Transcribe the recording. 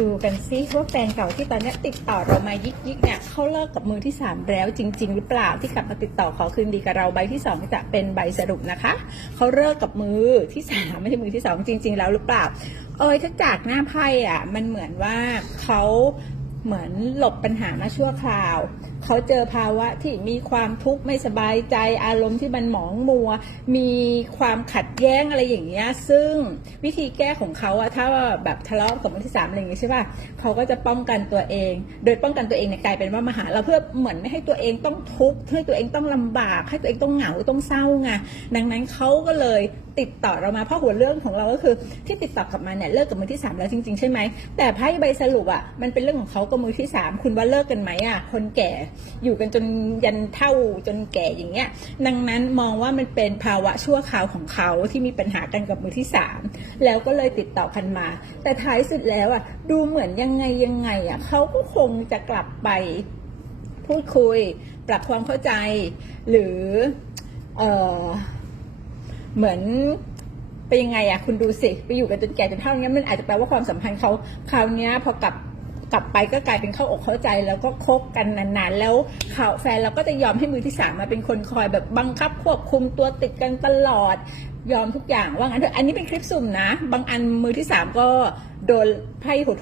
ดูกันซิว่าแฟนเก่าที่ตอนนี้ติดต่อเรามายิกยิกเนี่ยเขาเลิกกับมือที่สามแล้วจริง ๆ หรือเปล่าที่กลับมาติดต่อขอคืนดีกับเราใบที่สองจะเป็นใบสรุปนะคะเขาเลิกกับมือที่สามไม่ใช่มือที่สองจริง ๆ แล้วหรือเปล่า เอยถ้าจากหน้าไพ่อะมันเหมือนว่าเขาเหมือนหลบปัญหามาชั่วคราวเขาเจอภาวะที่มีความทุกข์ไม่สบายใจอารมณ์ที่มันหมองมัว มีความขัดแย้งอะไรอย่างเงี้ยซึ่งวิธีแก้ของเขาอะถ้าว่าแบบทะเลาะกับคนที่สามอะไรอย่างเงี้ยใช่ป่ะเขาก็จะป้องกันตัวเอง โดยป้องกันตัวเองเนี่ยกลายเป็นว่ามาหาเราเพื่อเหมือนไม่ให้ตัวเองต้องทุกข์ให้ตัวเองต้องลำบาก ให้ตัวเองต้องเหงาต้องเศร้าไงดังนั้นเขาก็เลยติดต่อเรามาเพราะหัวเรื่องของเราก็คือที่ติดต่อกลับมาเนี่ยเลิกกับมือที่สามแล้วจริงๆใช่ไหมแต่ไพ่ใบสรุปอะมันเป็นเรื่องของเขากับมือที่สามคุณว่าเลิกกันไหมอะคนแก่อยู่กันจนยันเท่าจนแก่อย่างเงี้ย ดังนั้นมองว่ามันเป็นภาวะชั่วคราวของเขาที่มีปัญหากันกับมือที่สามแล้วก็เลยติดต่อกันมา แต่ท้ายสุดแล้วอะดูเหมือนยังไงยังไงอะเขาก็คงจะกลับไปพูดคุย ปรับความเข้าใจ หรือเออเหมือนเป็นยังไงอะคุณดูสิ ไปอยู่กันจนแก่จนเท่านี้มันอาจจะแปลว่าความสัมพันธ์เขาคราวนี้พอกลับ กลับไปก็กลายเป็นเข้าอกเข้าใจ แล้วก็คบกันนานๆ แล้วเขาแฟนเราก็จะยอมให้มือที่สามมาเป็นคนคอยแบบบังคับควบคุมตัวติดกันตลอดยอมทุกอย่างว่างั้นเถอะอันนี้เป็นคลิปสุ่มนะ บางอันมือที่สามก็โดนไพ่หด